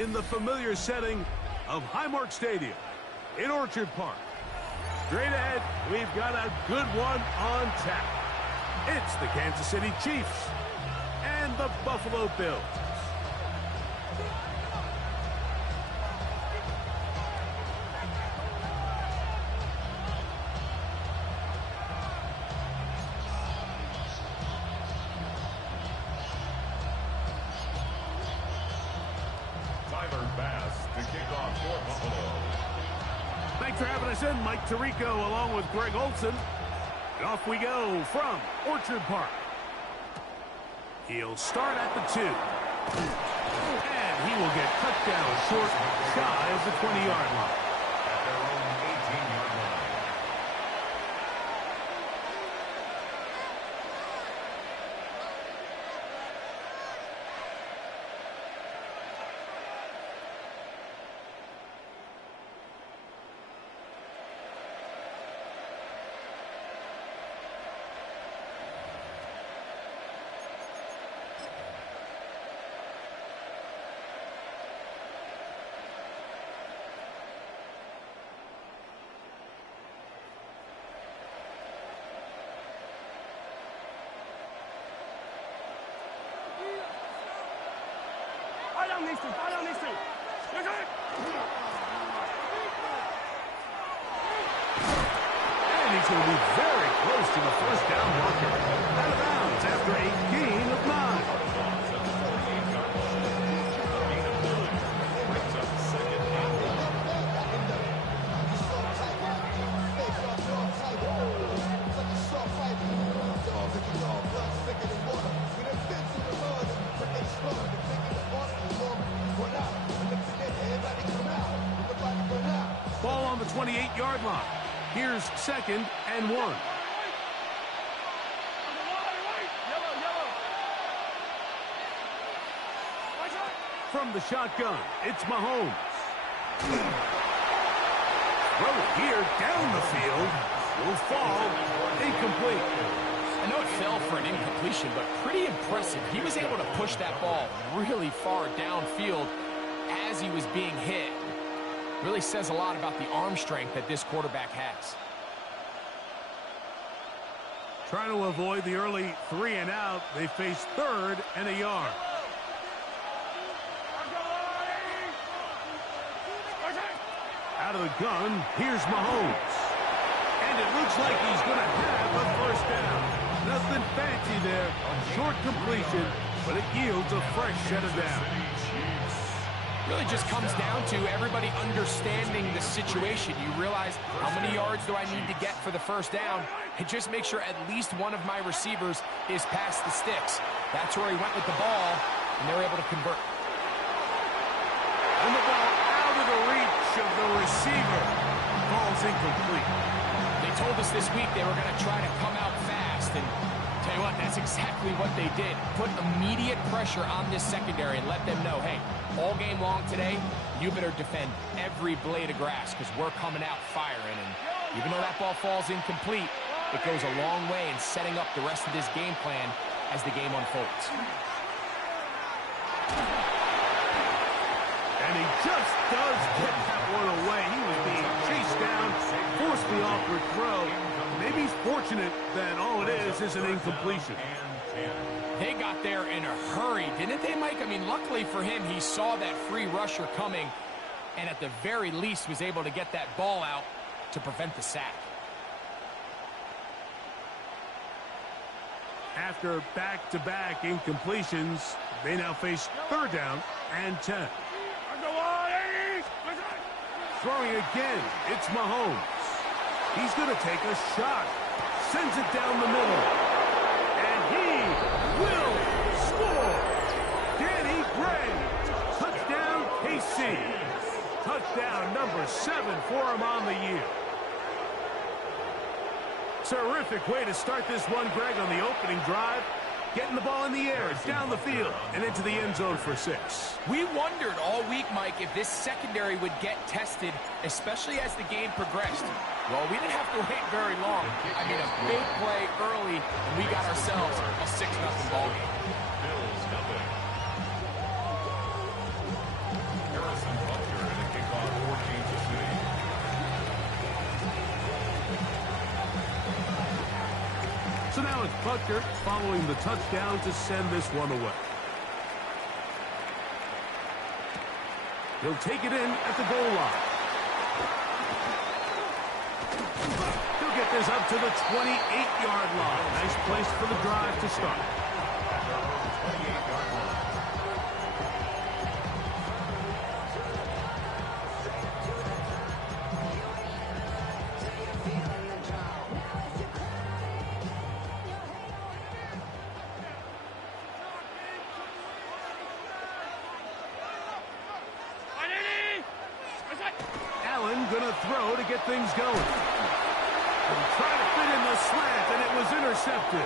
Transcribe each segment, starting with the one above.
in the familiar setting of Highmark Stadium in Orchard Park. Straight ahead, we've got a good one on tap. It's the Kansas City Chiefs and the Buffalo Bills. Thanks for having us in, Mike Tirico, along with Greg Olson. And off we go from Orchard Park. He'll start at the 2. And he will get cut down short, shy of the 20-yard line. At their own 18-yard line. And he's going to be very close to the first down marker. Out of bounds after a gain of 9. Ball on the 28-yard line. Here's 2nd and 1. From the shotgun, it's Mahomes. Throw it here down the field. Will fall incomplete. I know it fell for an incompletion, but pretty impressive. He was able to push that ball really far downfield as he was being hit. Really says a lot about the arm strength that this quarterback has. Trying to avoid the early 3 and out, they face 3rd and a yard. Out of the gun, here's Mahomes. And it looks like he's going to have a first down. Nothing fancy there. Short completion, but it yields a fresh set of downs. Really just comes down to everybody understanding the situation. You realize how many yards do I need to get for the first down, and just make sure at least one of my receivers is past the sticks. That's where he went with the ball, and they're able to convert. And the ball out of the reach of the receiver. Ball's incomplete. They told us this week they were going to try to come out fast, and tell you what, that's exactly what they did. Put immediate pressure on this secondary and let them know, hey, all game long today, you better defend every blade of grass because we're coming out firing. And even though that ball falls incomplete, it goes a long way in setting up the rest of this game plan as the game unfolds. And he just does get that one away. He was being chased down, forced the awkward throw. Maybe he's fortunate that all it is an incompletion. They got there in a hurry, didn't they, Mike? I mean, luckily for him, he saw that free rusher coming and at the very least was able to get that ball out to prevent the sack. After back-to-back incompletions, they now face 3rd down and 10. Throwing again, it's Mahomes. He's going to take a shot. Sends it down the middle. And he will score. Danny Gray. Touchdown, KC. Touchdown number 7 for him on the year. Terrific way to start this one, Greg, on the opening drive. Getting the ball in the air, down the field, and into the end zone for 6. We wondered all week, Mike, if this secondary would get tested, especially as the game progressed. Well, we didn't have to wait very long. I mean, a big play early, and we got ourselves a 6-0 ball game. So now it's Butker following the touchdown to send this one away. He'll take it in at the goal line. He'll get this up to the 28-yard line. Nice place for the drive to start. Gonna throw to get things going. And try to fit in the slant, and it was intercepted.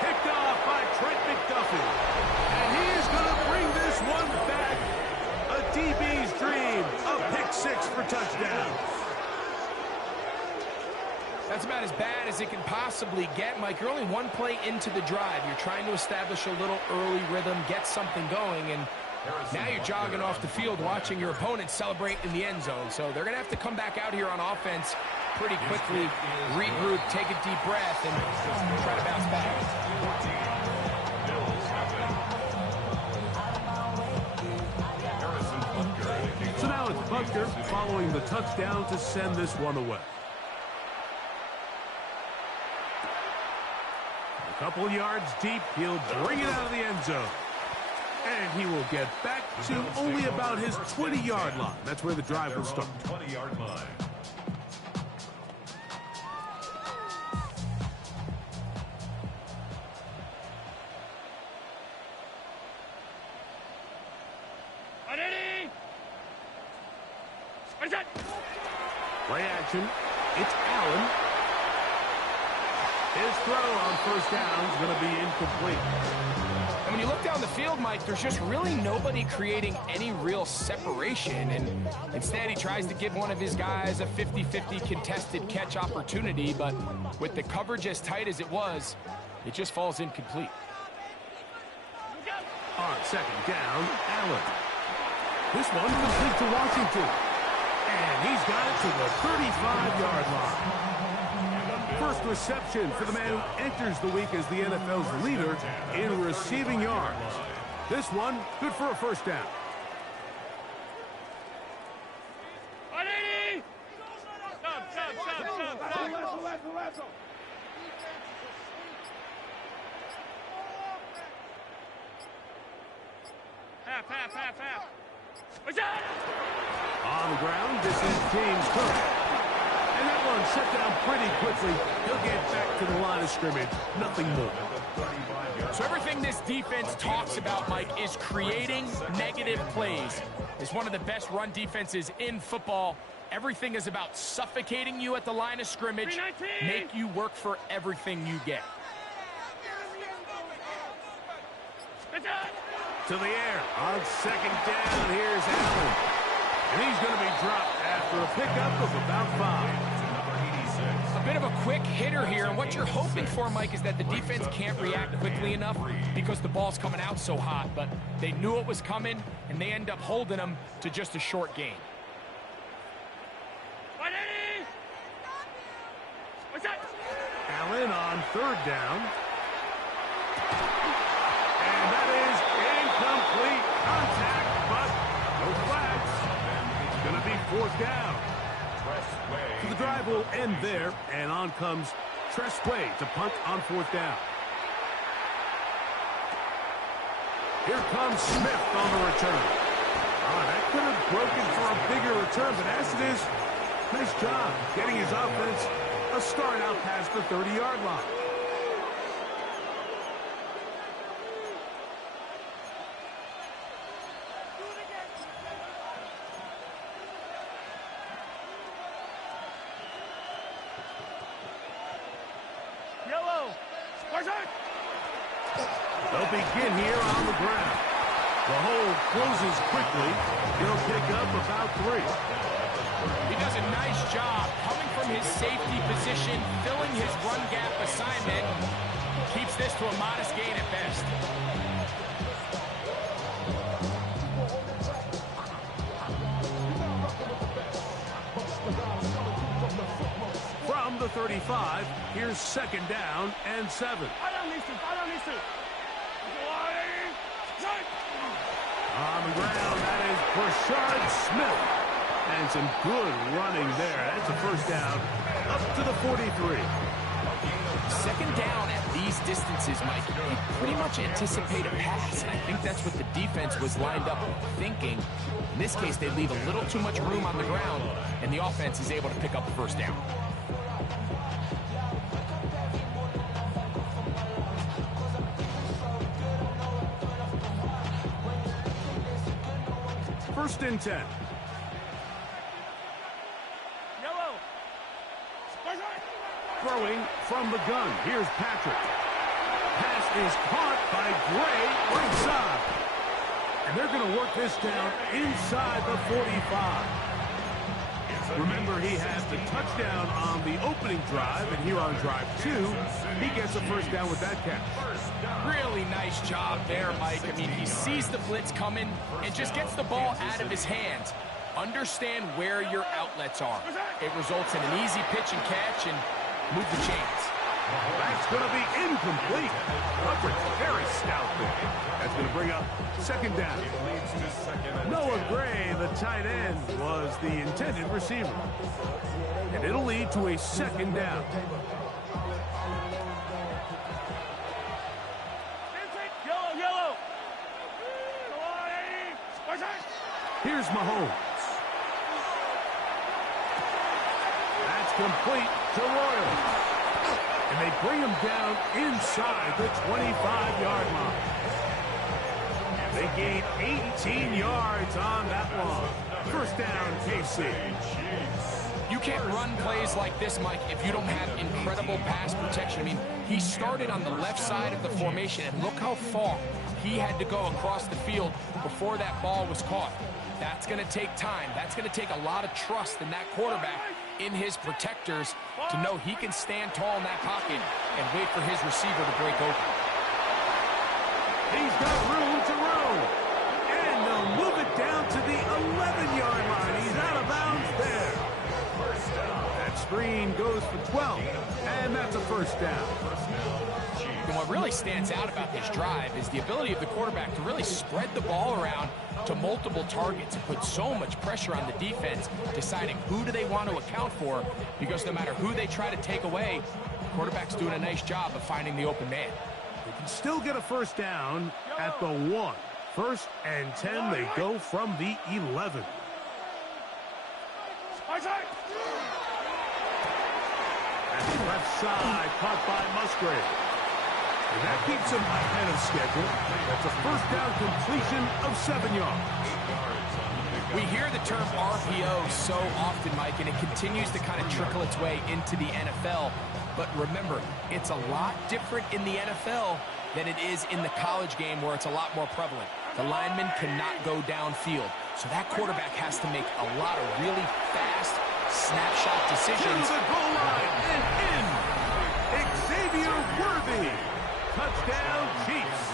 Picked off by Trent McDuffie. And he is gonna bring this one back. A DB's dream. A pick six for touchdown. That's about as bad as it can possibly get, Mike. You're only one play into the drive. You're trying to establish a little early rhythm, get something going, and now you're jogging off the field watching your opponent celebrate in the end zone. So they're going to have to come back out here on offense pretty quickly, regroup, take a deep breath, and try to bounce back. So now it's Butker following the touchdown to send this one away. A couple yards deep, he'll bring it out of the end zone. And he will get back to only about his 20-yard line. That's where the drive will start. 20-yard line. Play action. It's Allen. His throw on first down is going to be incomplete. And when you look down the field, Mike, there's just really nobody creating any real separation. And instead, he tries to give one of his guys a 50-50 contested catch opportunity. But with the coverage as tight as it was, it just falls incomplete. On second down, Allen. This one complete to Washington. And he's got it to the 35-yard line. First reception for the man who enters the week as the NFL's leader in receiving yards. This one, good for a first down. On the ground, this is James Cook. And that one shut down pretty quickly. He'll get back to the line of scrimmage. Nothing more. So everything this defense talks about, Mike, is creating negative plays. It's one of the best run defenses in football. Everything is about suffocating you at the line of scrimmage, make you work for everything you get. To the air. On second down, here's Allen. And he's going to be dropped after a pickup of about 5. A bit of a quick hitter here, and what you're hoping for, Mike, is that the defense can't react quickly enough because the ball's coming out so hot, but they knew it was coming, and they end up holding them to just a short gain. Allen on third down. And that is incomplete contact, but no flags. It's going to be fourth down. So the drive will end there, and on comes Tressway to punt on fourth down. Here comes Smith on the return. That could have broken for a bigger return, but as it is, nice job getting his offense a start out past the 30-yard line. They'll begin here on the ground. The hole closes quickly. He'll pick up about 3. He does a nice job coming from his safety position, filling his run gap assignment. Keeps this to a modest gain at best. From the the 35. Here's second down and 7. On the ground, that is Brashard Smith. And some good running there. That's a first down up to the 43. Second down at these distances, Mike, you pretty much anticipate a pass, and I think that's what the defense was lined up thinking. In this case, they leave a little too much room on the ground, and the offense is able to pick up the first down. First and 10. Throwing from the gun. Here's Patrick. Pass is caught by Gray right side. And they're going to work this down inside the 45. Remember, he has the touchdown on the opening drive, and here on drive 2, he gets a first down with that catch. Really nice job there, Mike. I mean, he sees the blitz coming and just gets the ball out of his hands. Understand where your outlets are. It results in an easy pitch and catch and move the chains. That's going to be incomplete. Coverage very stout there. That's going to bring up second down. Noah Gray, the tight end, was the intended receiver. And it'll lead to a second down. Here's Mahomes. That's complete to Royals. And they bring him down inside the 25-yard line. They gain 18 yards on that one. First down, KC. You can't run plays like this, Mike, if you don't have incredible pass protection. I mean, he started on the left side of the formation, and look how far he had to go across the field before that ball was caught. That's going to take time. That's going to take a lot of trust in that quarterback, in his protectors, to know he can stand tall in that pocket and wait for his receiver to break open. He's got room to roam. And they'll move it down to the 11-yard line. He's out of bounds there. That screen goes for 12, and that's a first down. And what really stands out about this drive is the ability of the quarterback to really spread the ball around to multiple targets and put so much pressure on the defense, deciding who do they want to account for, because no matter who they try to take away, the quarterback's doing a nice job of finding the open man. They can still get a first down at the 1. First and 10, they go from the 11. At the left side, caught by Musgrave. And that keeps him ahead of schedule. That's a first down completion of 7 yards. We hear the term RPO so often, Mike, and it continues to kind of trickle its way into the NFL. But remember, it's a lot different in the NFL than it is in the college game, where it's a lot more prevalent. The lineman cannot go downfield, so that quarterback has to make a lot of really fast snapshot decisions. To the goal line and in. Xavier Worthy. Touchdown, Chiefs.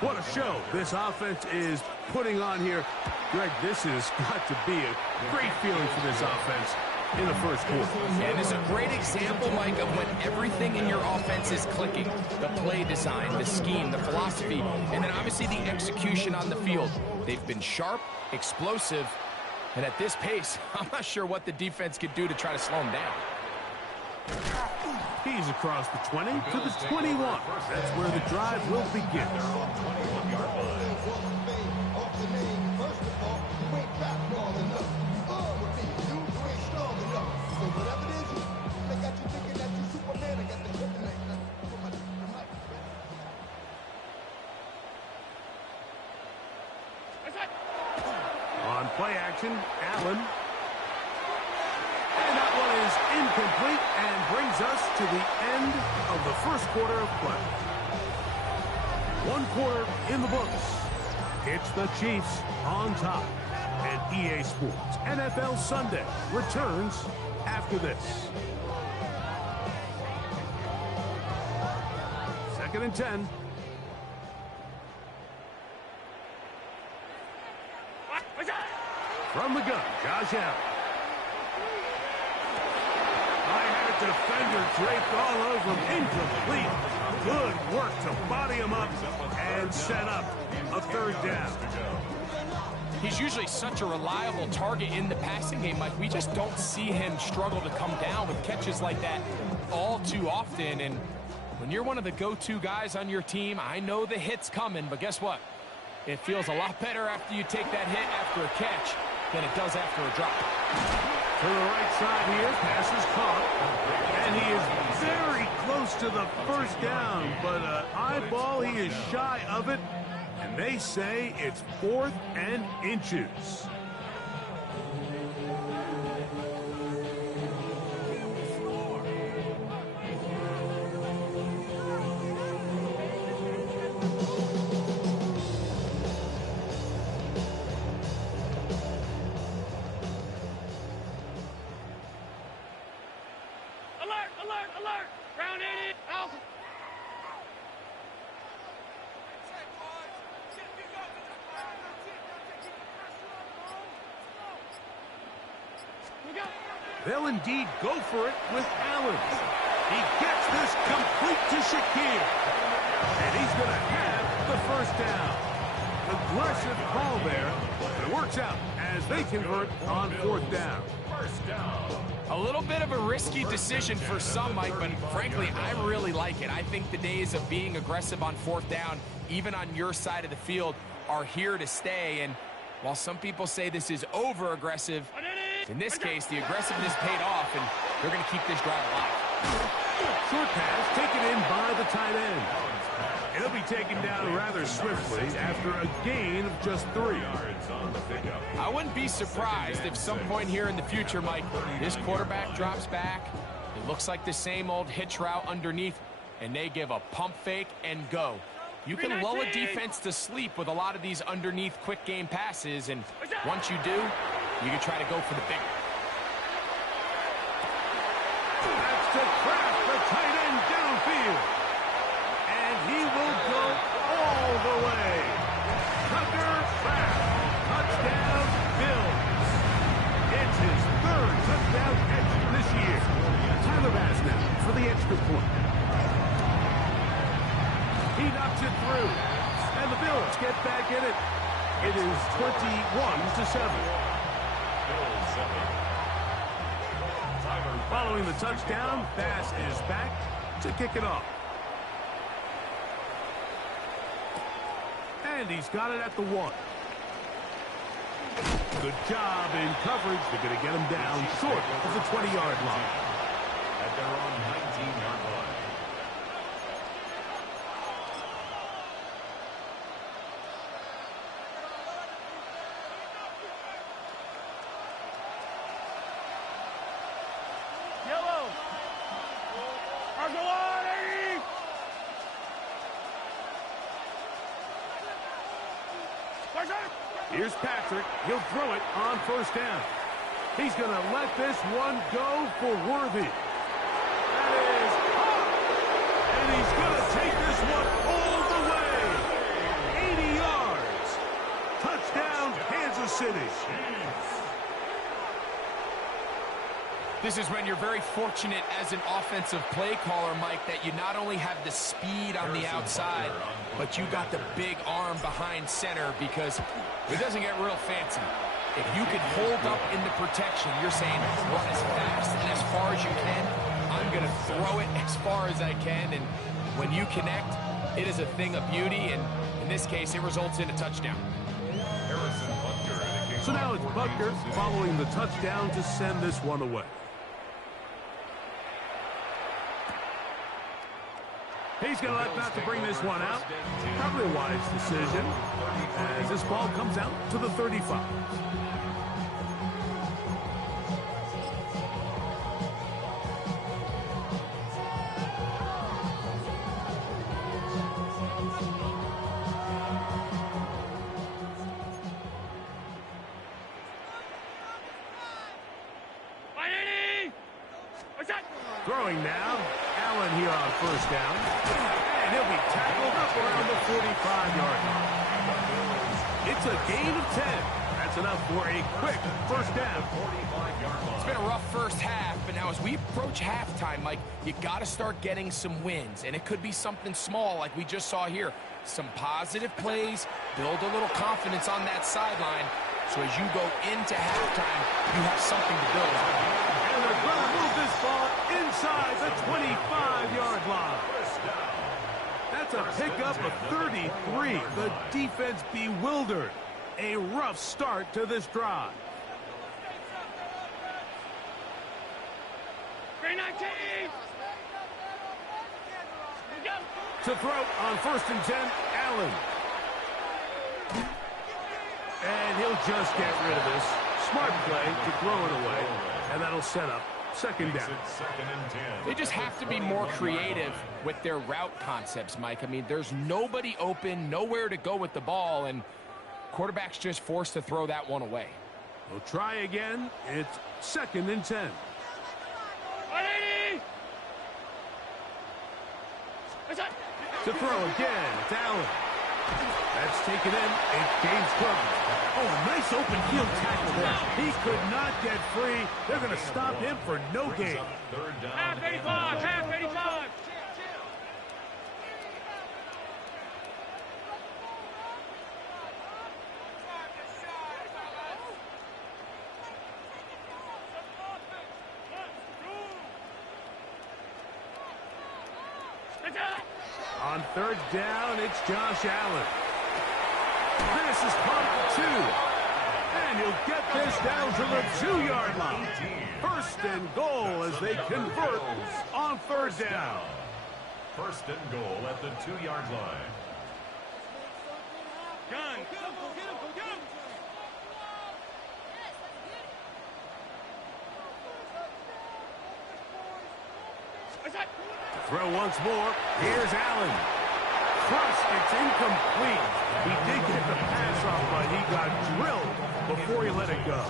What a show this offense is putting on here. Greg, this has got to be a great feeling for this offense in the first quarter. And it's a great example, Mike, of when everything in your offense is clicking. The play design, the scheme, the philosophy, and then obviously the execution on the field. They've been sharp, explosive, and at this pace, I'm not sure what the defense could do to try to slow them down. He's across the 20 to the 21. That's where the drive will begin. On play action, Allen. And that one is incomplete and brings us to the end of the first quarter of play. 1 quarter in the books. It's the Chiefs on top. And EA Sports NFL Sunday returns after this. 2nd and 10. From the gun, Josh Allen. defender draped all over him. Incomplete. Good work to body him up and set up a third down. He's usually such a reliable target in the passing game, Mike. We just don't see him struggle to come down with catches like that all too often. And when you're one of the go-to guys on your team, I know the hit's coming, but guess what? It feels a lot better after you take that hit after a catch than it does after a drop. To the right side here, pass is caught. And he is very close to the first down, but eyeball, he is shy of it. And they say it's 4th and inches. Alert, alert, alert! Round 80, out! They'll indeed go for it with Allen. He gets this complete to Shakir. And he's going to have the first down. Aggressive call there, but it works out as they convert on 4th down. First down. A little bit of a risky decision for some, Mike, but frankly, I really like it. I think the days of being aggressive on 4th down, even on your side of the field, are here to stay. And while some people say this is over-aggressive, in this case, the aggressiveness paid off, and they're going to keep this drive alive. Short pass taken in by the tight end. He'll be taken down rather swiftly after a gain of just 3. I wouldn't be surprised if some point here in the future, Mike, this quarterback drops back. It looks like the same old hitch route underneath, and they give a pump fake and go. You can lull a defense to sleep with a lot of these underneath quick game passes, and once you do, you can try to go for the big one. That's to Kraft, the tight end downfield. And he will go all the way. Tucker Kraft, touchdown Bills. It's his 3rd touchdown catch this year. Tyler Bass now for the extra point. He knocks it through. And the Bills get back in it. It is 21-7. Following the touchdown, Bass is back to kick it off. And he's got it at the 1. Good job in coverage. They're going to get him down short of the 20-yard line. At their own 19-yard line. Yellow! Argolani! Here's Patrick. He'll throw it on 1st down. He's going to let this one go for Worthy. That is hot. And he's going to take this one all the way. 80 yards. Touchdown, Kansas City. This is when you're very fortunate as an offensive play caller, Mike, that you not only have the speed on the outside, but you got the big arm behind center, because it doesn't get real fancy. If you can hold up in the protection, you're saying run as fast and as far as you can. I'm going to throw it as far as I can, and when you connect, it is a thing of beauty, and in this case, it results in a touchdown. So now it's Butker following the touchdown to send this one away. He's going to opt not to bring this one out. Probably a wise decision as this ball comes out to the 35. Throwing now, Allen here on 1st down. And he'll be tackled up around the 45-yard line. It's a gain of 10. That's enough for a quick first down. 45-yard line. It's been a rough first half, but now as we approach halftime, Mike, you got to start getting some wins, and it could be something small like we just saw here. Some positive plays, build a little confidence on that sideline, so as you go into halftime, you have something to build on. And they're going to move this ball inside the 25-yard line. That's a pickup of 33. The defense bewildered. A rough start to this drive. 319. To throw on 1st and 10, Allen. And he'll just get rid of this. Smart play to throw it away. And that'll set up 2nd down. Second and 10. They just have to be more creative with their route concepts, Mike. I mean, there's nobody open, nowhere to go with the ball, and quarterback's just forced to throw that one away. We'll try again. It's 2nd and 10. 180. To throw again, it's Allen. That's taken in. It's James Cook. Oh, a nice open field tackle there. He could not get free. They're going to stop him for no gain. Third down. Half 85. Half 85. On 3rd down, it's Josh Allen. This is caught at 2. And he'll get this down to the 2-yard line. 1st and goal as they convert on 3rd down. 1st and goal at the 2-yard line. Gun. Go get him. Go get him. Throw once more. Here's Allen. Crushed. It's incomplete. He did get the pass off, but he got drilled before he let it go.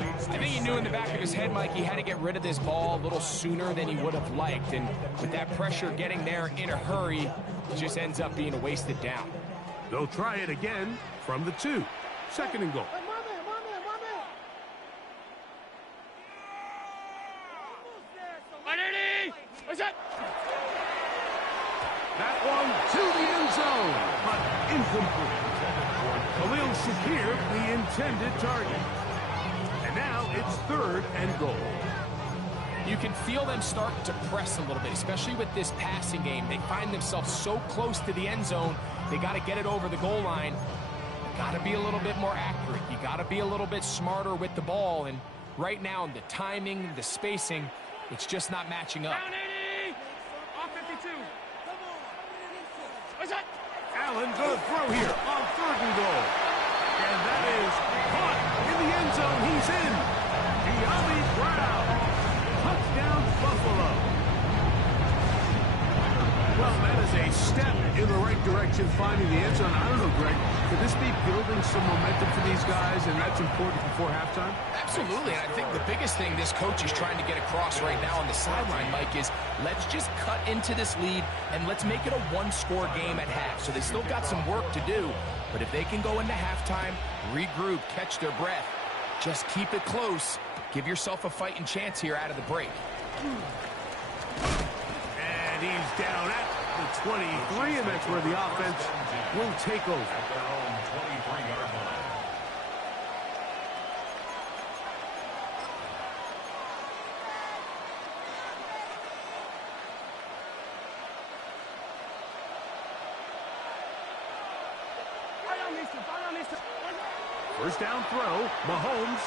I think he knew in the back of his head, Mike, he had to get rid of this ball a little sooner than he would have liked. And with that pressure getting there in a hurry, it just ends up being a wasted down. They'll try it again from the 2. 2nd and goal. That one to the end zone, but incomplete. Khalil Shakir, the intended target. And now it's 3rd and goal. You can feel them start to press a little bit, especially with this passing game. They find themselves so close to the end zone, they got to get it over the goal line. You got to be a little bit more accurate. You got to be a little bit smarter with the ball. And right now, the timing, the spacing, it's just not matching up. Down 80. Off 52. Allen going to throw here on 3rd and goal. And that is caught in the end zone. He's in. Giambi Brown. Touchdown, Buffalo. Well, that is a step in the right direction, finding the end zone. I don't know, Greg, could this be building some momentum for these guys, and that's important before halftime? Absolutely, and I think the biggest thing this coach is trying to get across right now on the sideline, Mike, is let's just cut into this lead, and let's make it a one-score game at half. So they still got some work to do, but if they can go into halftime, regroup, catch their breath, just keep it close, give yourself a fighting chance here out of the break. And he's down at the 23, and that's where the offense will take over. At their own 23-yard line. First down throw, Mahomes.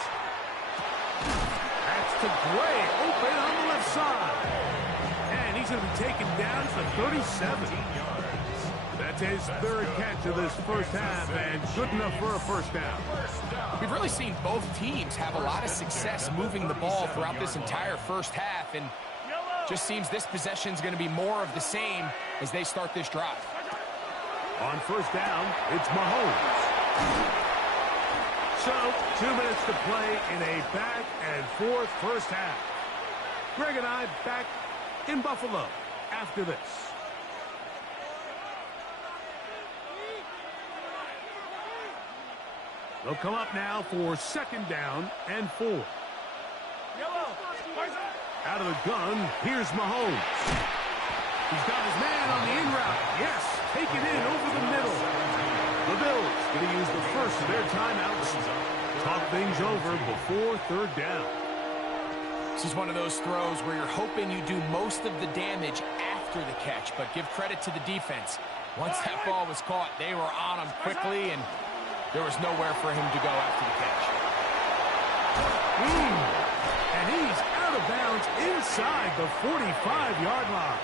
That's to Gray, open on the left side. And he's going to be taken down to 37. That's his 3rd catch of this first half, and good enough for a first down. We've really seen both teams have a lot of success moving the ball throughout this entire first half, and just seems this possession is going to be more of the same as they start this drive. On first down, it's Mahomes. So, 2 minutes to play in a back-and-forth first half. Greg and I back in Buffalo after this. They'll come up now for 2nd down and 4. Yellow. Out of the gun, here's Mahomes. He's got his man on the in route. Yes, taken in over the middle. The Bills going to use the first of their timeouts. Talk things over before 3rd down. This is one of those throws where you're hoping you do most of the damage after the catch, but give credit to the defense. Once that ball was caught, they were on him quickly, and there was nowhere for him to go after the catch. And he's out of bounds inside the 45-yard line.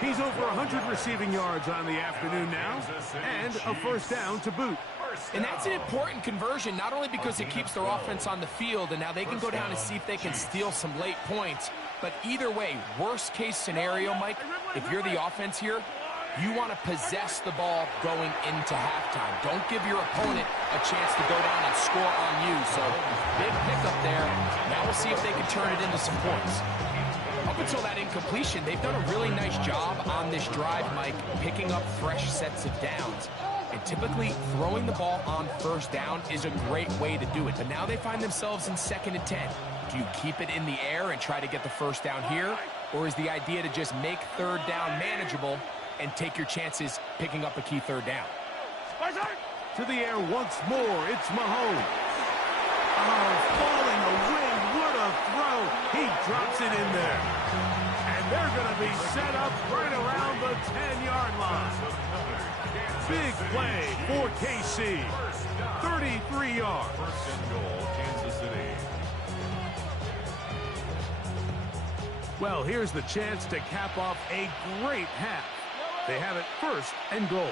He's over 100 receiving yards on the afternoon now, and a 1st down to boot. And that's an important conversion, not only because it keeps their offense on the field, and now they can go down and see if they can steal some late points, but either way, worst case scenario, Mike, if you're the offense here, you want to possess the ball going into halftime. Don't give your opponent a chance to go down and score on you. So, big pickup there. Now we'll see if they can turn it into some points. Up until that incompletion, they've done a really nice job on this drive, Mike, picking up fresh sets of downs. And typically, throwing the ball on 1st down is a great way to do it. But now they find themselves in 2nd and 10. Do you keep it in the air and try to get the 1st down here? Or is the idea to just make 3rd down manageable and take your chances picking up a key 3rd down? To the air once more, it's Mahomes. Oh, falling away, what a throw. He drops it in there. And they're going to be set up right around the 10-yard line. Big play for KC. 33 yards. 1st and goal, Kansas City. Well, here's the chance to cap off a great half. They have it 1st and goal.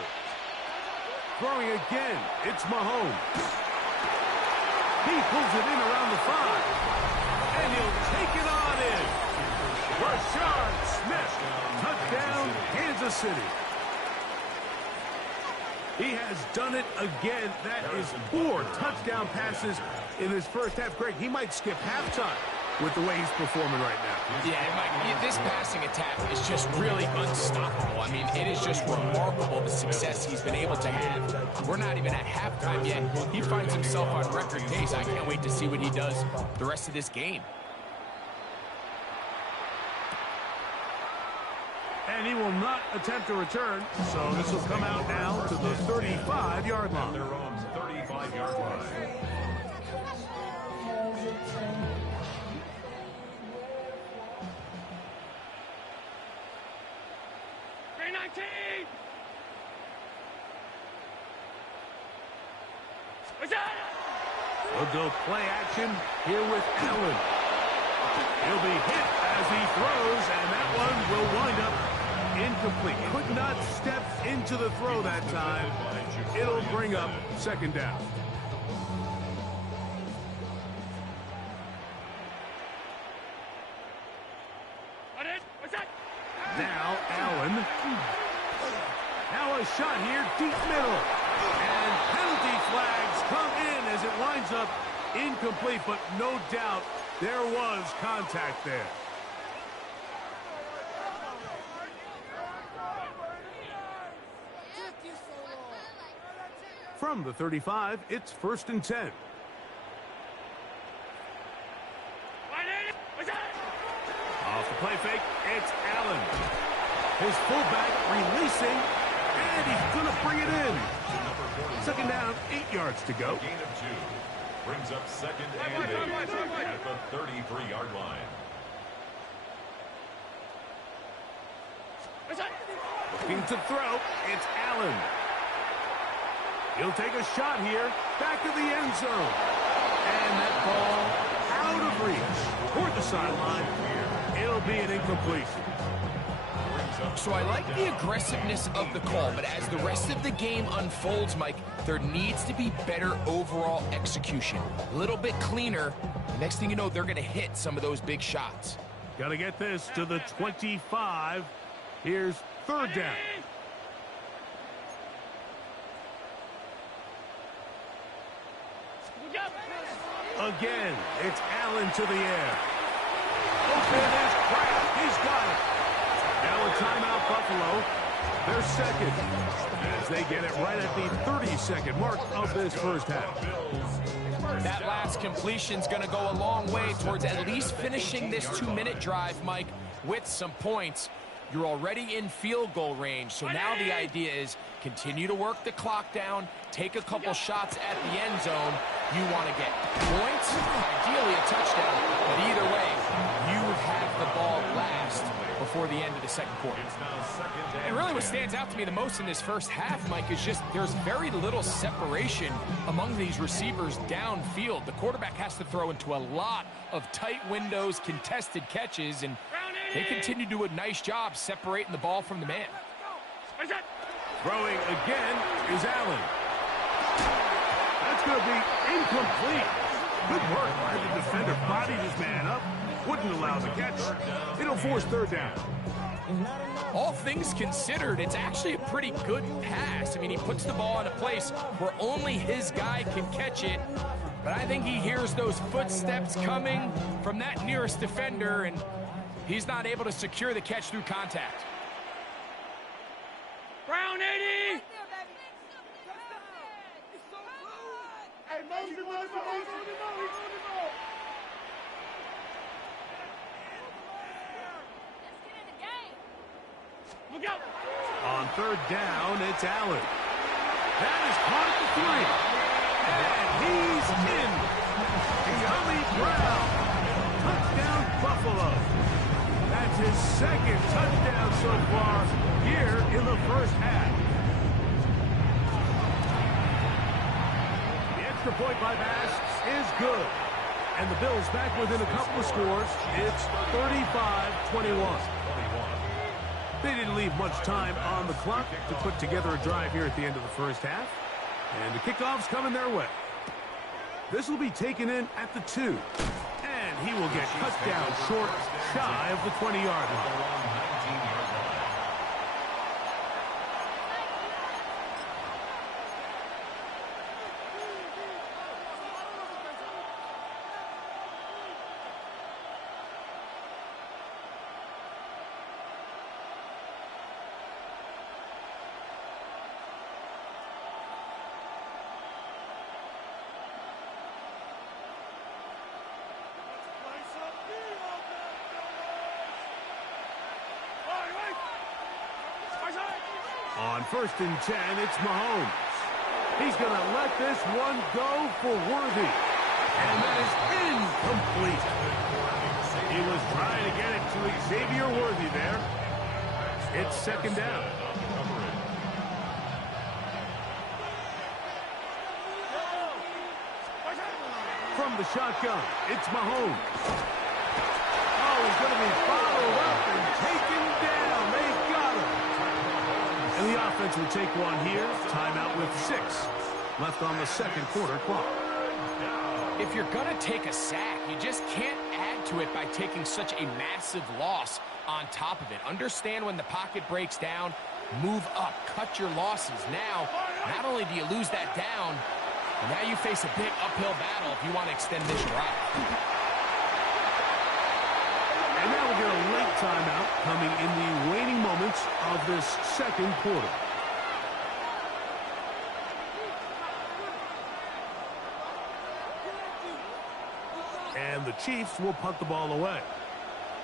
Throwing again, it's Mahomes. He pulls it in around the 5. And he'll take it on in. Rashard Smith. Touchdown, Kansas City. He has done it again. That is 4 touchdown passes in his 1st half. Greg, he might skip halftime with the way he's performing right now. Yeah, Mike, this passing attack is just really unstoppable. I mean, it is just remarkable the success he's been able to have. We're not even at halftime yet. He finds himself on record pace. I can't wait to see what he does the rest of this game. And he will not attempt a return, so this will come out now to the 35-yard line. Their own 35-yard line. We'll go play action here with Allen. He'll be hit as he throws, and that one will wind up incomplete. Could not step into the throw that time. It'll bring up 2nd down. Now Allen. Now a shot here, deep middle. And penalty flags come in as it winds up incomplete, but no doubt there was contact there. From the 35, it's 1st and 10. Off the play fake, it's Allen. His fullback releasing, and he's going to bring it in. 2nd down, 8 yards to go. Gain of 2. Brings up 2nd and 8 at the 33-yard line. Looking to throw, it's Allen. He'll take a shot here, back of the end zone. And that ball out of reach toward the sideline. It'll be an incompletion. So I like the aggressiveness of the call, but as the rest of the game unfolds, Mike, there needs to be better overall execution. A little bit cleaner. Next thing you know, they're going to hit some of those big shots. Got to get this to the 25. Here's 3rd down. Again, it's Allen to the air. Open is Kraft. He's got it. Now a timeout, Buffalo. Their second, as they get it right at the 30-second mark of this first half. That last completion's going to go a long way towards at least finishing this 2-minute drive, Mike, with some points. You're already in field goal range, so now the idea is continue to work the clock down, take a couple shots at the end zone. You want to get points, ideally a touchdown, but either way, you have the ball last before the end of the second quarter. And really what stands out to me the most in this first half, Mike, is just there's very little separation among these receivers downfield. The quarterback has to throw into a lot of tight windows, contested catches, and they continue to do a nice job separating the ball from the man. Throwing again is Allen. That's going to be incomplete. Good work by the defender. Bodied his man up. Wouldn't allow the catch. It'll force third down. All things considered, it's actually a pretty good pass. I mean, he puts the ball in a place where only his guy can catch it. But I think he hears those footsteps coming from that nearest defender, and he's not able to secure the catch through contact. Brown 80! Look out! On third down, it's Allen. That is caught at the 3. And he's in. Tommy Brown. Touchdown, Buffalo. That's his second touchdown so far here in the first half. The extra point by Bass is good. And the Bills back within a couple of scores. It's 35-21. They didn't leave much time on the clock to put together a drive here at the end of the first half. And the kickoff's coming their way. This will be taken in at the 2. And he will get cut down short, shy of the 20-yard line. On 1st and 10, it's Mahomes. He's going to let this one go for Worthy. And that is incomplete. He was trying to get it to Xavier Worthy there. It's second down. From the shotgun, it's Mahomes. Oh, he's going to be followed up and taken down. They've got him. And the offense will take one here. Timeout with 6 left on the second quarter clock. If you're going to take a sack, you just can't add to it by taking such a massive loss on top of it. Understand when the pocket breaks down, move up, cut your losses. Now, not only do you lose that down, but now you face a big uphill battle if you want to extend this drive. And now we'll get a late timeout coming in the waning moments of this second quarter. And the Chiefs will punt the ball away,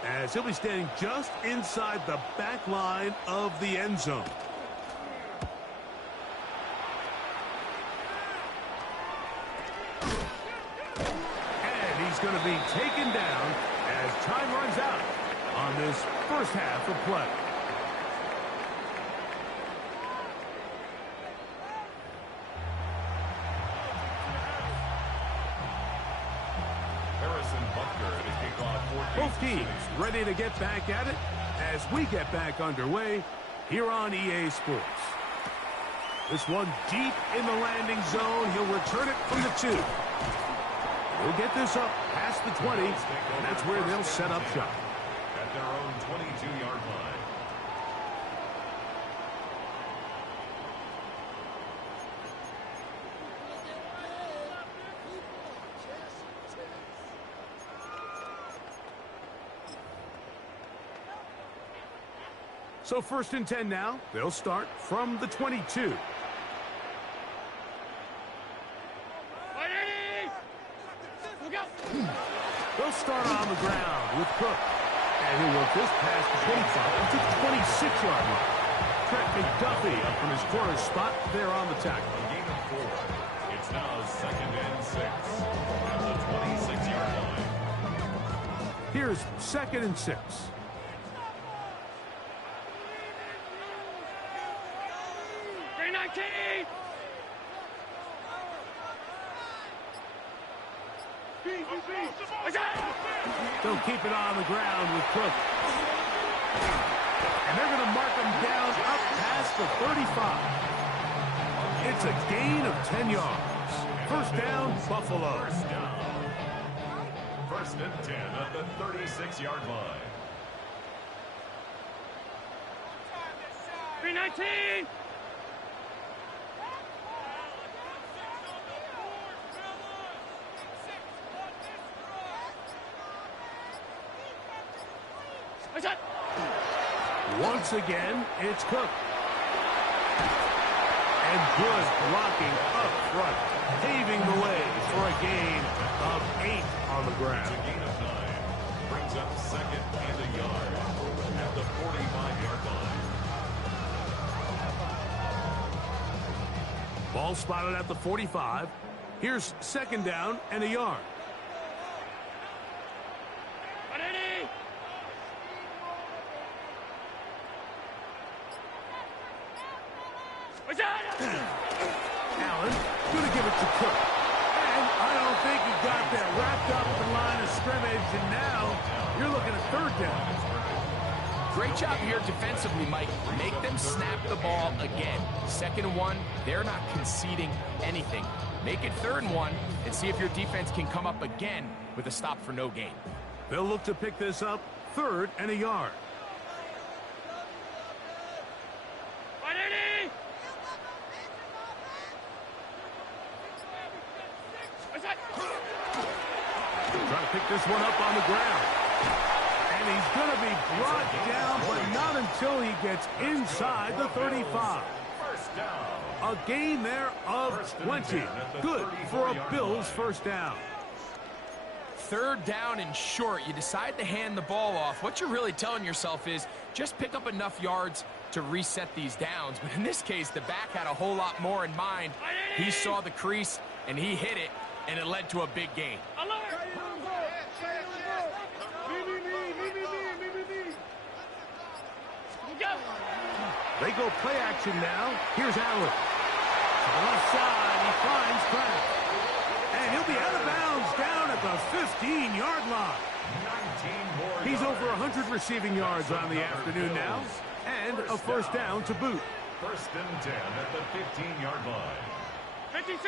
as he'll be standing just inside the back line of the end zone. And he's going to be taken down as time runs out on this first half of play. Both teams ready to get back at it as we get back underway here on EA Sports. This one deep in the landing zone. He'll return it from the 2. He'll get this up past the 20, and that's where they'll set up shop. At their own 22-yard line. So 1st and 10 now. They'll start from the 22. They'll start on the ground with Cook. And he'll work this past the 25 to the 26-yard line. Trent McDuffie up from his corner spot there on the tackle. A gain of 4. It's now 2nd and 6 at the 26-yard line. Here's 2nd and 6. They'll keep it on the ground with Cook. And they're going to mark him down up past the 35. It's a gain of 10 yards. 1st down, Buffalo. 1st and 10 at the 36-yard line. 319. Once again, it's Cook. And good blocking up front, paving the way for a gain of 8 on the ground. It's a gain of 9. Brings up 2nd and a yard at the 45-yard line. Ball spotted at the 45. Here's 2nd down and a yard. Allen going to give it to Cook. And I don't think he got that wrapped up in the line of scrimmage. And now you're looking at 3rd down. Great job here defensively, Mike. Make them snap the ball again. 2nd and 1, they're not conceding anything. Make it 3rd and 1 and see if your defense can come up again with a stop for no gain. They'll look to pick this up 3rd and a yard. Trying to pick this one up on the ground. And he's going to be brought down, but not until he gets inside the 35. A gain there of 20. Good for a Bills 1st down. 3rd down and short. You decide to hand the ball off. What you're really telling yourself is just pick up enough yards to reset these downs. But in this case, the back had a whole lot more in mind. He saw the crease, and he hit it, and it led to a big gain. They go play action now. Here's Allen. To the left side, he finds Kraft. And he'll be out of bounds down at the 15-yard line. He's over 100 receiving yards on the afternoon now. And a 1st down to boot. 1st and 10 at the 15-yard line. 56.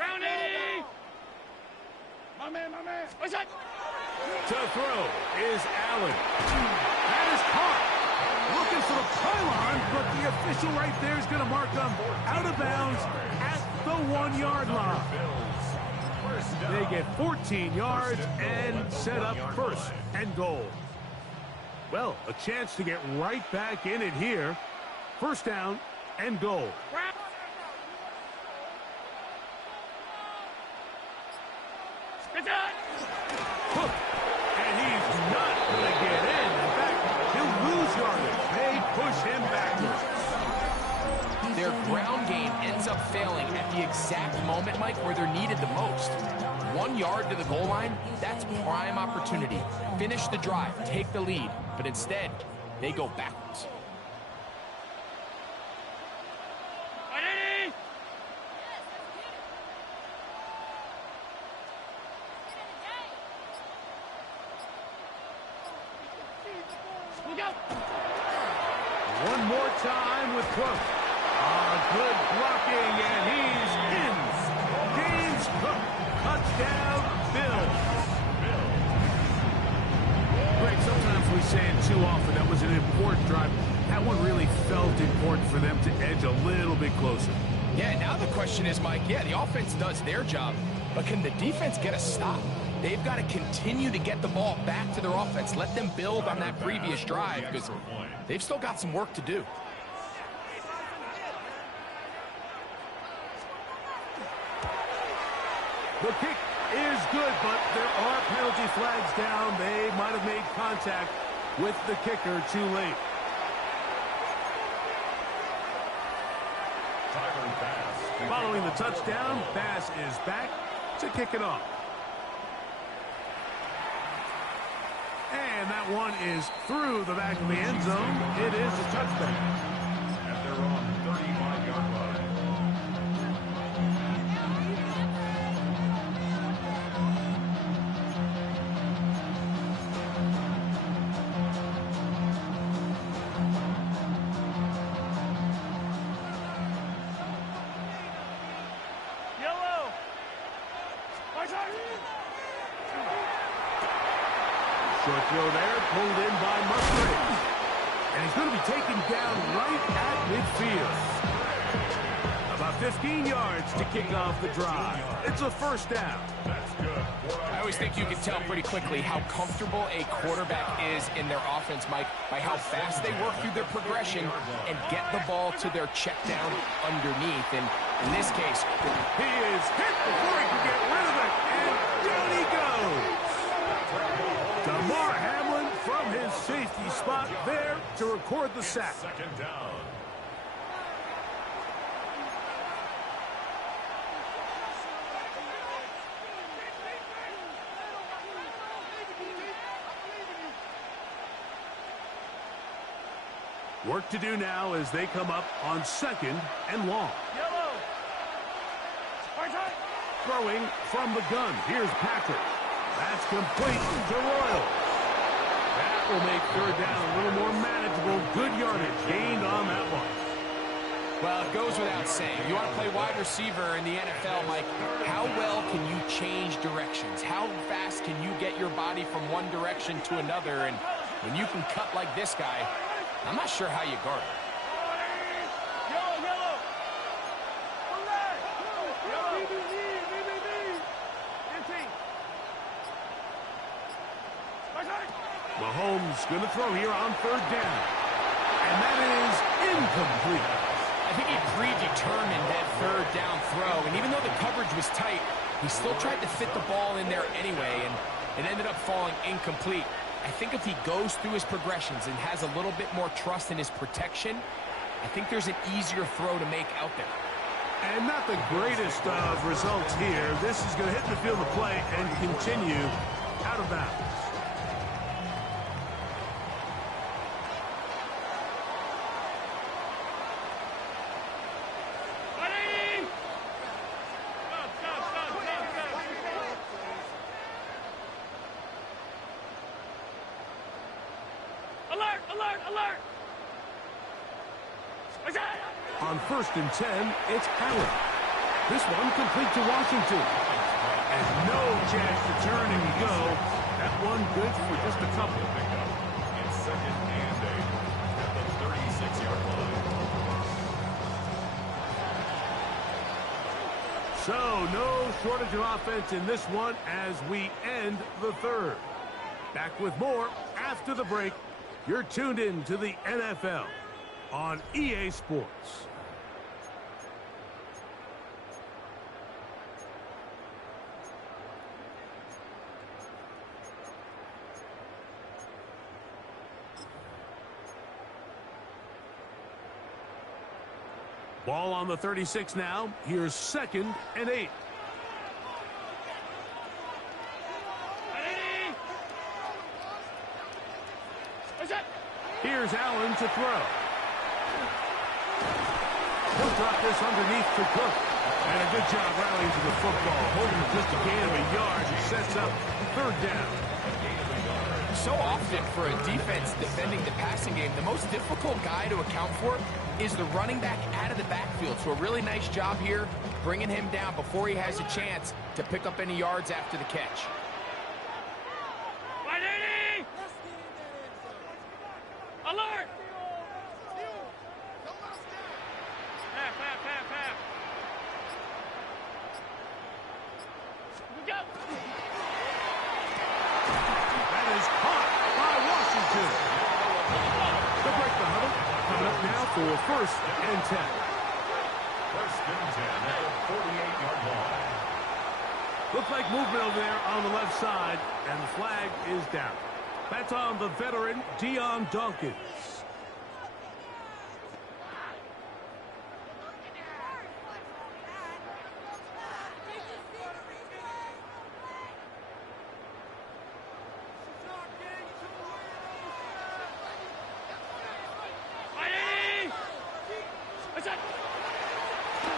Round 80. My man. What's that? To throw is Allen. That is caught. Looking for the pylon, but the official right there is going to mark them out of bounds at the 1-yard line. They get 14 yards and set up 1st and goal. Well, a chance to get right back in it here. 1st down and goal. Cook, and he's not going to get in. In fact, he'll lose yardage. They push him backwards. Their ground game ends up failing at the exact moment, Mike, where they're needed the most. 1 yard to the goal line, that's prime opportunity. Finish the drive, take the lead, but instead, they go backwards. One more time with Cook. Good blocking, and he's in. James Cook, touchdown, Bills. Greg, sometimes we say it too often. That was an important drive. That one really felt important for them to edge a little bit closer. Yeah, now the question is, Mike, yeah, the offense does their job, but can the defense get a stop? They've got to continue to get the ball back to their offense. Let them build on that previous drive because they've still got some work to do. The kick is good, but there are penalty flags down. They might have made contact with the kicker too late. Following the touchdown, Bass is back to kick it off. And that one is through the back of the end zone. It is a touchdown. And they're on 35-yard line. Short throw there, pulled in by Musgrave. And he's going to be taken down right at midfield. About 15 yards to kick off the drive. It's a first down. That's good. I always think you can tell pretty quickly how comfortable a quarterback is in their offense, Mike, by how fast they work through their progression and get the ball to their check down underneath. And in this case, he is hit before he can get rid of it. And down he goes. DeMar Hamlin from his safety spot there to record the sack. Second down. Work to do now as they come up on second and long. Throwing from the gun. Here's Patrick. That's complete to Royal. That will make third down a little more manageable. Good yardage gained on that one. well, it goes without saying. You want to play wide receiver in the NFL, Mike, how well can you change directions? How fast can you get your body from one direction to another? And when you can cut like this guy, I'm not sure how you guard it. Mahomes going to throw here on third down. And that is incomplete. I think he predetermined that third down throw, and even though the coverage was tight, he still tried to fit the ball in there anyway, and it ended up falling incomplete. I think if he goes through his progressions and has a little bit more trust in his protection, I think there's an easier throw to make out there. And not the greatest of results here. This is going to hit the field of play and continue out of bounds. On 1st and 10, it's Allen. This one complete to Washington. And no chance to turn and go. That one good for just a couple. It's second and 8 at the 36-yard line. So no shortage of offense in this one as we end the third. Back with more after the break. You're tuned in to the NFL on EA Sports. Ball on the 36 now. Here's 2nd and 8. Here's Allen to throw. He'll drop this underneath to Cook. And a good job rallying to the football. Holding just a gain of a yard. He sets up third down. So often for a defense defending the passing game, the most difficult guy to account for is the running back out of the backfield. So a really nice job here bringing him down before he has a chance to pick up any yards after the catch. Alert! Half. That is caught by Washington. They'll break the huddle. Coming up now for 1st and 10. 1st and 10 at the 48-yard line. Looks like movement over there on the left side, and the flag is down. That's on the veteran, Dion Dawkins.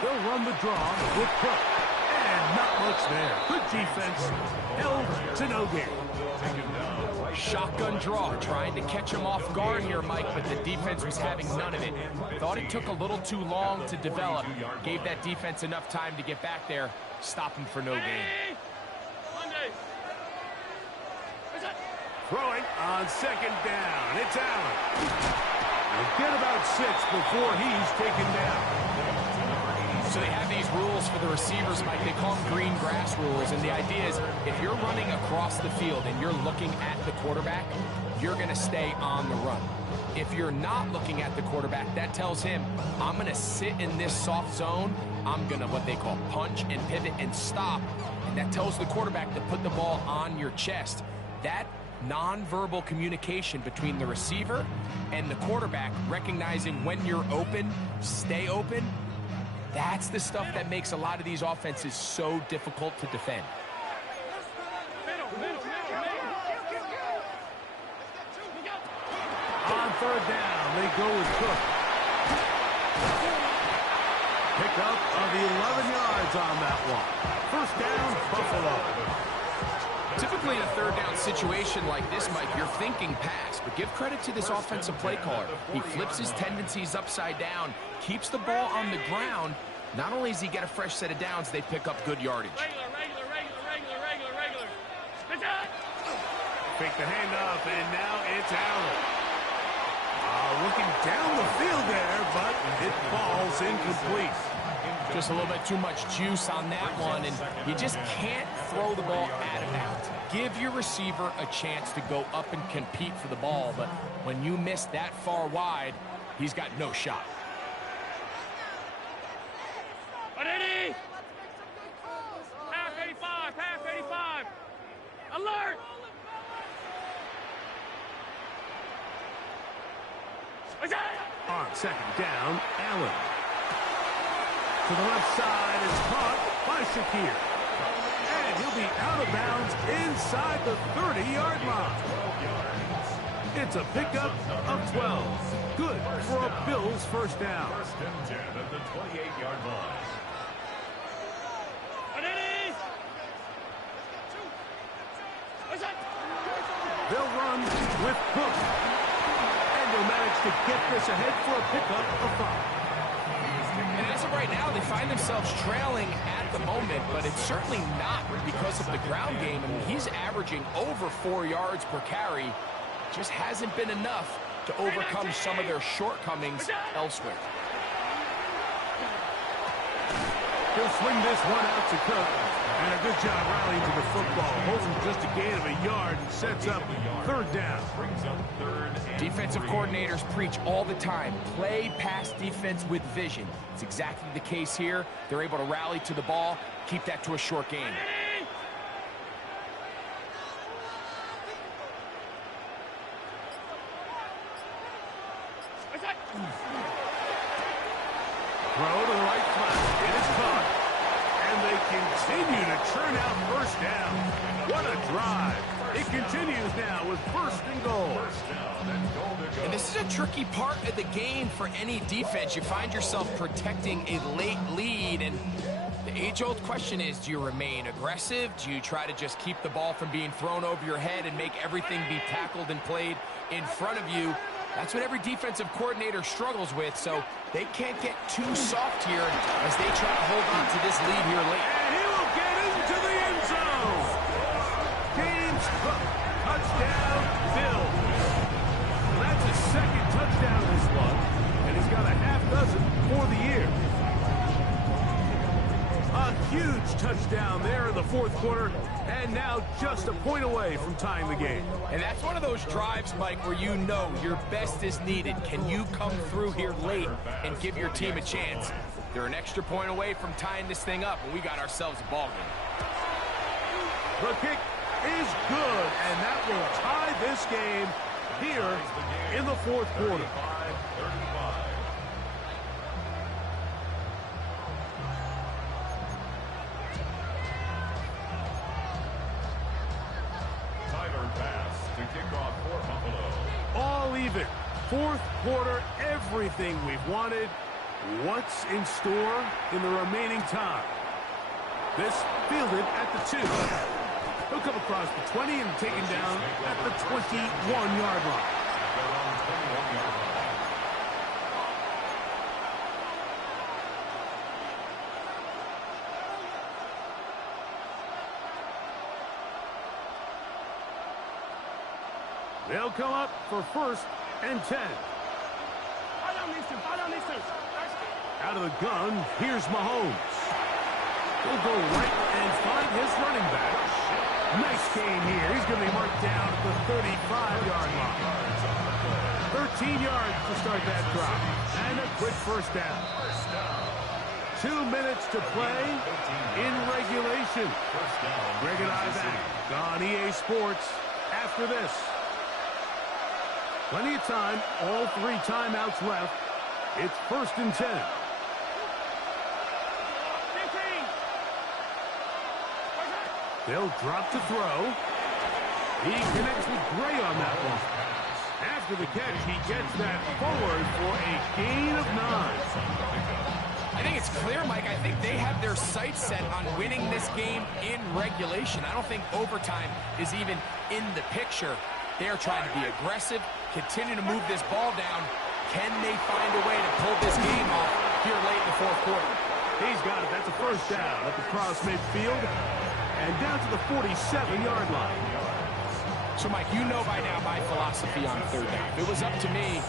They'll run the draw with Cook. And not much there. Good defense. Held to no gain. Shotgun draw, trying to catch him off guard here, Mike, but the defense was having none of it. Thought it took a little too long to develop. Gave that defense enough time to get back there. Stop him for no gain. Throwing on 2nd down. It's Allen. We'll get about 6 before he's taken down. So they have these rules for the receivers, Mike. They call them green grass rules. And the idea is if you're running across the field and you're looking at the quarterback, you're going to stay on the run. If you're not looking at the quarterback, that tells him, I'm going to sit in this soft zone. I'm going to what they call punch and pivot and stop. And that tells the quarterback to put the ball on your chest. That nonverbal communication between the receiver and the quarterback, recognizing when you're open, stay open, that's the stuff that makes a lot of these offenses so difficult to defend. On 3rd down, they go with Cook. Pick up of 11 yards on that one. 1st down, Buffalo. Typically in a 3rd down situation like this, Mike, you're thinking pass, but give credit to this offensive play caller. He flips his tendencies upside down, keeps the ball on the ground. Not only does he get a fresh set of downs, they pick up good yardage. Regular. Fake the handoff, and now it's Allen. Looking down the field there, but it falls incomplete. Just a little bit too much juice on that one, and you just can't throw the ball out of bounds. Give your receiver a chance to go up and compete for the ball, but when you miss that far wide, he's got no shot. Ready? Half 85. Alert! On 2nd down, Allen. To the left side, it's caught by Shakir. And he'll be out of bounds inside the 30-yard line. It's a pickup of 12. Good for a Bills 1st down. 1st and 10 at the 28-yard line. They'll run with Cook. And they'll manage to get this ahead for a pickup of 5. And as of right now, they find themselves trailing at the moment, but it's certainly not because of the ground game. I mean, he's averaging over 4 yards per carry. Just hasn't been enough to overcome some of their shortcomings elsewhere. He'll swing this one out to Cook. And a good job rallying to the football. Holds him just a gain of a yard and sets up 3rd down. Defensive coordinators preach all the time, play pass defense with vision. It's exactly the case here. They're able to rally to the ball, keep that to a short gain. Throw to the right flat. It is caught. And they continue to churn out 1st down. What a drive. It continues now with 1st and goal. And this is a tricky part of the game for any defense. You find yourself protecting a late lead, and the age-old question is, do you remain aggressive? Do you try to just keep the ball from being thrown over your head and make everything be tackled and played in front of you? That's what every defensive coordinator struggles with, so they can't get too soft here as they try to hold on to this lead here late. And he will get into the end zone. James Cook, touchdown, Bills. Well, that's his 2nd touchdown this one, and he's got a half dozen for the year. A huge touchdown down there in the fourth quarter, and now just a point away from tying the game. And that's one of those drives, Mike, where you know your best is needed. Can you come through here late and give your team a chance? They're an extra point away from tying this thing up, and we got ourselves a ball game. The kick is good, and that will tie this game here in the fourth quarter. All even. Fourth quarter, everything we've wanted. What's in store in the remaining time? This fielded at the 2. He'll come across the 20 and taken down at the 21-yard line. They'll come up for 1st and 10. Out of the gun, here's Mahomes. He'll go right and find his running back. Nice game here. He's going to be marked down at the 35-yard line. 13 yards to start that drop. And a quick first down. 2 minutes to play in regulation. Recognize that on EA Sports after this. Plenty of time. All 3 timeouts left. It's 1st and 10. They'll drop to throw. He connects with Gray on that one. After the catch, he gets that forward for a gain of 9. I think it's clear, Mike. I think they have their sights set on winning this game in regulation. I don't think overtime is even in the picture. They are trying to be aggressive, continue to move this ball down. Can they find a way to pull this game off here late in the fourth quarter? He's got it. That's a first down at the cross midfield. And down to the 47-yard line. So, Mike, you know by now my philosophy on third down. If it was up to me,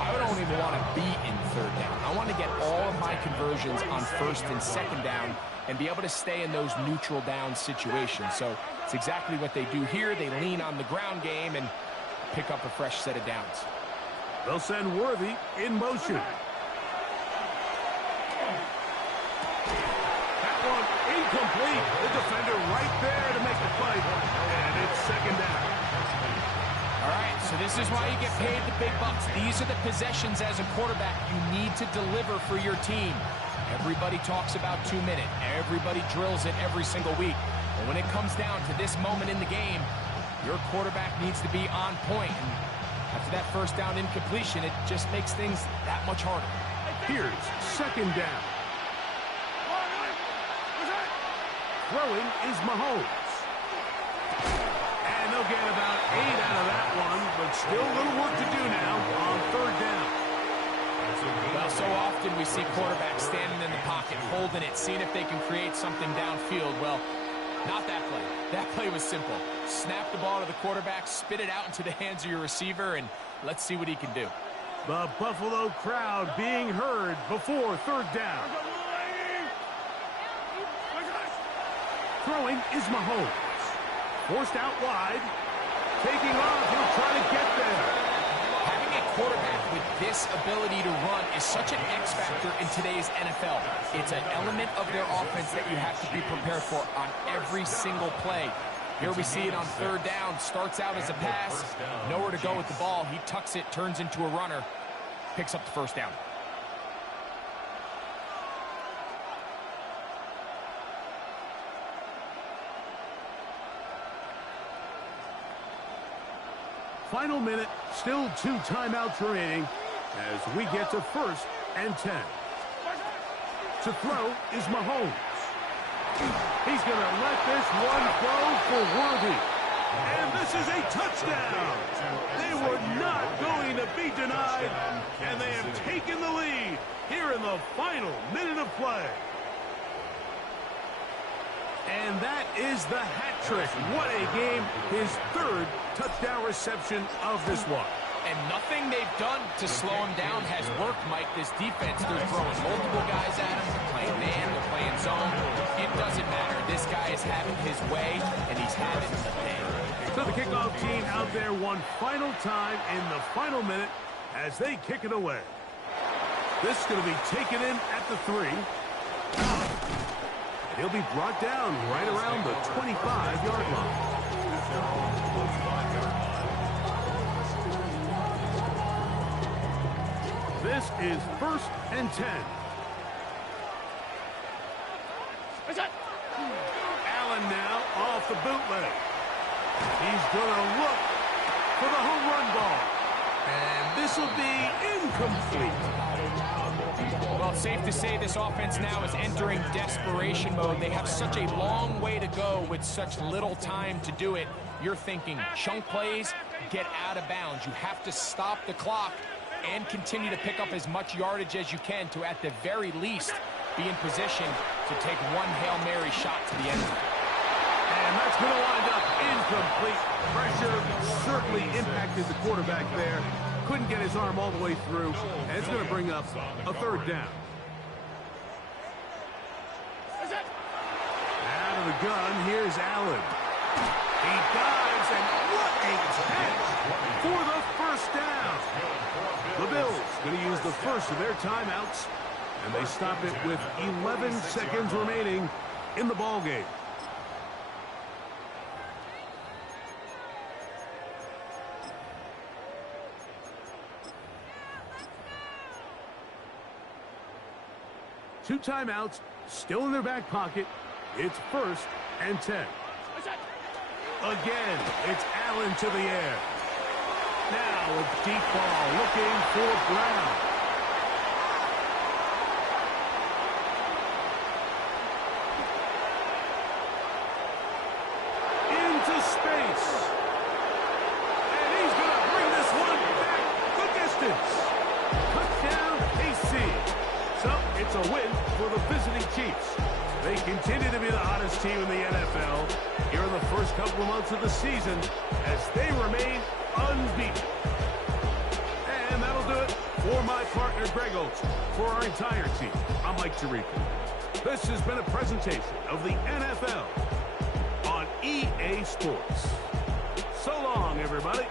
I don't even want to be in third down. I want to get all of my conversions on 1st and 2nd down and be able to stay in those neutral down situations. So it's exactly what they do here. They lean on the ground game and pick up a fresh set of downs. They'll send Worthy in motion. Incomplete. The defender right there to make the play. And it's 2nd down. All right, so this is why you get paid the big bucks. These are the possessions as a quarterback you need to deliver for your team. Everybody talks about 2 minute. Everybody drills it every single week. But when it comes down to this moment in the game, your quarterback needs to be on point. And after that first down incompletion, it just makes things that much harder. Here's 2nd down. Throwing is Mahomes. And they'll get about 8 out of that one, but still a little work to do now on 3rd down. Well, so often we see quarterbacks standing in the pocket, holding it, seeing if they can create something downfield. Well, not that play. That play was simple. Snap the ball to the quarterback, spit it out into the hands of your receiver, and let's see what he can do. The Buffalo crowd being heard before 3rd down. Throwing is Mahomes. Forced out wide. Taking off. He'll try to get there. Having a quarterback with this ability to run is such an X factor in today's NFL. It's an element of their offense that you have to be prepared for on every single play. Here we see it on 3rd down. Starts out as a pass. Nowhere to go with the ball. He tucks it, turns into a runner. Picks up the 1st down. Final minute, still 2 timeouts remaining as we get to 1st and 10. To throw is Mahomes. He's going to let this one go for Worthy. And this is a touchdown. They were not going to be denied, and they have taken the lead here in the final minute of play. And that is the hat trick. What a game. His 3rd touchdown reception of this one. And nothing they've done to slow him down has worked, Mike. This defense, they're throwing multiple guys at him. They're playing man, they're playing zone. It doesn't matter. This guy is having his way, and he's having the day. So the kickoff team out there one final time in the final minute as they kick it away. This is going to be taken in at the 3. And he'll be brought down right around the 25-yard line. This is 1st and 10. Allen now off the bootleg. He's going to look for the home run ball. And this will be incomplete. Well, it's safe to say this offense now is entering desperation mode. They have such a long way to go with such little time to do it. You're thinking chunk plays, get out of bounds. You have to stop the clock and continue to pick up as much yardage as you can to, at the very least, be in position to take one Hail Mary shot to the end zone. And that's going to wind up incomplete. Pressure certainly impacted the quarterback there. Couldn't get his arm all the way through, and it's going to bring up a 3rd down. Out of the gun, here's Allen. He dives, and what a catch for the 1st down. The Bills going to use the first of their timeouts, and they stop it with 11 seconds remaining in the ballgame. Two timeouts still in their back pocket. It's 1st and 10. Again, it's Allen to the air. Now a deep ball looking for Brown. Into space. And he's going to bring this one back the distance. Touchdown, KC. So it's a win for the visiting Chiefs. They continue to be the hottest team in the NFL here in the first couple of months of the season as they remain unbeaten. And that'll do it for my partner, Greg Olson. For our entire team, I'm Mike Tirico. This has been a presentation of the NFL on EA Sports. So long, everybody.